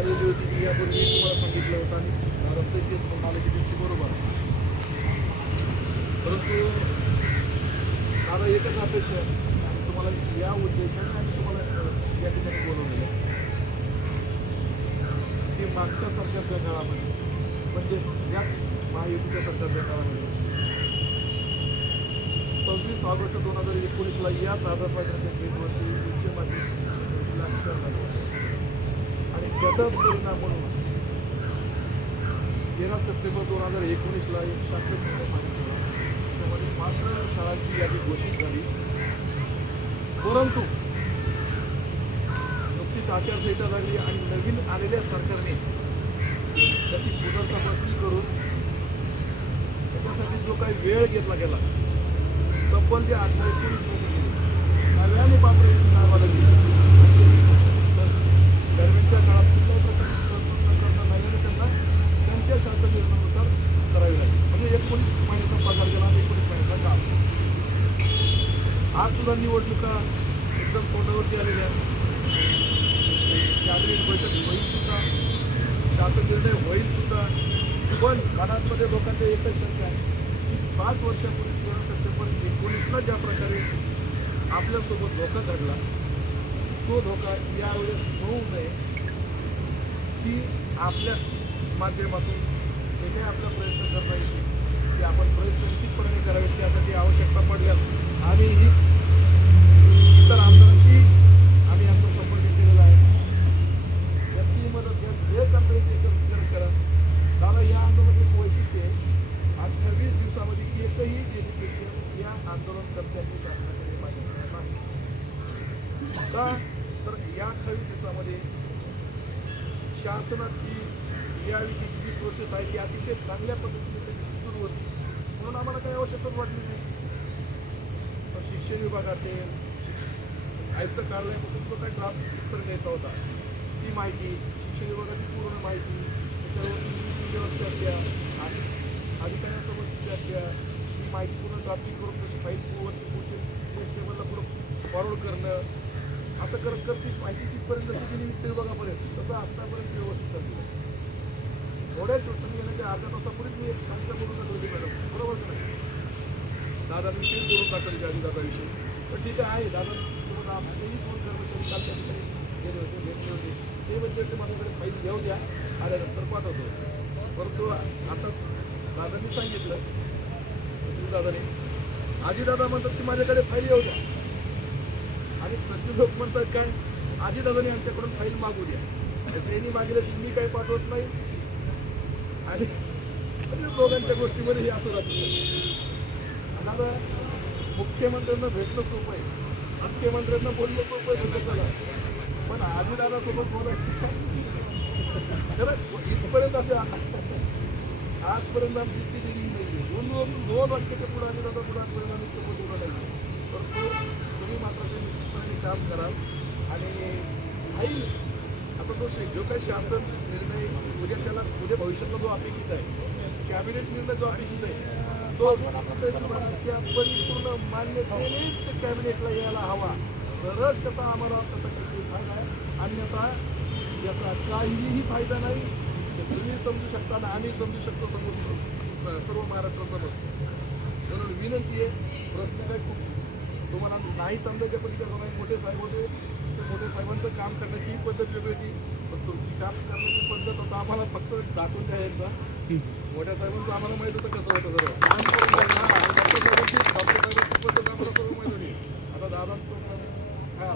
आलेली होती की यापूर्वी तुम्हाला सांगितलं होतं आणि दादाचं केस म्हणून की त्यांची बरोबर. परंतु दादा एकच अपेक्षा आहे. आणि तुम्हाला या उद्देशाने आणि तुम्हाला या ठिकाणी बोलवलेलं की मागच्या सरकारच्या काळामध्ये म्हणजे या महायुतीच्या सरकारच्या काळामध्ये सव्वीस ऑगस्ट दोन हजार एकोणीसला याच आझादबाजाच्या गेटवरती उच्च माध्यमिक लांఛन झालं. त्याचाच परिणाम म्हणून तेरा सप्टेंबर दोन हजार एकोणीसला एक शासन झाला त्यामध्ये मात्र शाळांची यादी घोषित झाली. परंतु नुकतीच आचारसंहिता लागली आणि नवीन आलेल्या सरकारने त्याची पुनर्तपासणी करून त्याच्यासाठी जो काही वेळ घेतला गेला तब्बल जे अठरा एकोणीस महिने गेले नव्याने बापरे नावाला गेले तर दरम्यानच्या काळात कुठल्याही प्रकारची तरतूद न करता नव्याने त्यांना त्यांच्या शासन निर्णयानुसार करावी लागेल म्हणजे एकोणीस महिन्याचा पगार गेला आणि एकोणीस महिन्याचा काम आज निवडणुका एकदम तोंडावरती आलेल्या आहेत. कॅबिनेट बैठक होईल सुद्धा शासन निर्णय होईल सुद्धा पण मनातमध्ये लोकांच्या एकच शंका आहे. की पाच वर्षापूर्वी तेरा सप्टेंबर एकोणीसला ज्या प्रकारे आपल्यासोबत धोका घडला तो धोका यावेळेस होऊ नये. की आपल्या माध्यमातून जे काही आपला प्रयत्न करता येतील ते आपण प्रयत्न निश्चितपणे करावे त्यासाठी आवश्यकता पडल्यास आणि ही इतर आमदारांशी आम्ही आमचा संपर्क केलेला आहे याची मदत घ्या जे करता येईल ते कर- करा दादा या आंदोलनाचे एक वैशिष्ट्य आहे अठ्ठावीस दिवसामध्ये एकही डेलिगेशन या आंदोलनकर्त्यांनी शासनाकडे मागितलं नाही का? तर या अठ्ठावीस दिवसामध्ये शासनाची याविषयीची जी प्रोसेस आहे ती अतिशय चांगल्या पद्धतीने सुरू होती. म्हणून आम्हाला काही आवश्यकता वाटली नाही. शिक्षण विभाग असेल आयुक्त कार्यालयापासून जो काही ड्राफ्ट उत्तर द्यायचा होता ती माहिती शिक्षण विभागाची पूर्ण माहिती त्याच्यावरती चर्चा आणि अधिकाऱ्यांसोबत चर्चा माहिती पूर्ण ड्राफ्टिंग करून तशी फाईल वरती पुढचे टेबलला पुढं फॉरवर्ड करणं. असं करत करत ती माहिती तिथपर्यंत जशी दिली निघते विभागापर्यंत तसं आत्तापर्यंत व्यवस्थित चाललेलं आहे. थोड्या तुम्ही येण्याच्या अर्धा तासापूर्वीच मी एक शांत बोलून होती मॅडम. बरोबर की दादाविषयी बोलून टाकली आधी दादाविषयी. पण ठीक आहे दादा तुम्हाला आपलेही फोन कर्मचारी काल त्या ठिकाणी गेले होते भेटले होते. ते म्हणजे ते माझ्याकडे फाईल घेऊ द्या. आल्यानंतर पाठवतो. परंतु आता दादांनी सांगितलं दादाने आजीदादा म्हणतात की माझ्याकडे फाईल येऊ द्या. आणि सचिन लोक म्हणतात काय आजीदादाने आमच्याकडून फाईल मागू द्या. त्यांनी मागितल्याशी मी काही पाठवत नाही. आणि दोघांच्या गोष्टीमध्ये हे असं राहतं. आता मुख्यमंत्र्यांना भेटणं सोपं आहे. मुख्यमंत्र्यांना बोलणं सोपं आहे कशाला पण आधी दादासोबत बोलायचं खरं इथपर्यंत असे आजपर्यंत आमची इतकी दिली नाही आहे दोन दोन वाक्याच्या पुढे आधी दादा पुढे परिणाम आम्ही नाही तर तो तुम्ही मात्र ते निश्चितपणे काम कराल. आणि होईल आता तो शे- जो काही शासन निर्णय उद्याच्याला उद्या भविष्यातला जो अपेक्षित आहे कॅबिनेट निर्णय जो अपेक्षित आहे तो त्याच्या परिपूर्ण मान्यतेनेच ते कॅबिनेटला यायला हवा. तरच त्याचा आम्हाला त्याचा काहीतरी फायदा आहे. अन्यथा याचा काहीही फायदा नाही. तुम्ही समजू शकता आणि आम्ही समजू शकतो समजतो सर्व महाराष्ट्र समजतो म्हणून विनंती आहे प्रश्न काय खूप तुम्हाला नाही समजायच्या पलीकडे नाही मोठे साहेब होते ते मोठे साहेबांचं काम करण्याची पद्धत वेगळी होती. पण तुमची काम करण्याची पद्धत होता आम्हाला फक्त दाखवून द्या एकदा. मोठ्या साहेबांचं आम्हाला माहीत होतं कसं होतं सर्व डॉक्टर साहेबांची डॉक्टर साहेबांची पद्धत आम्हाला सर्व माहीत होती आता दादांचं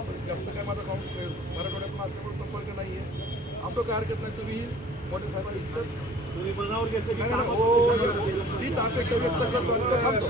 पण जास्त काय माझा कॉम मराठवाड्यातून असल्यामुळे संपर्क नाही आहे असं काय हरकत नाही. तुम्ही मोठ्या साहेबांना इतकं तीच अपेक्षा व्यक्त करतो आणि तो थांबतो.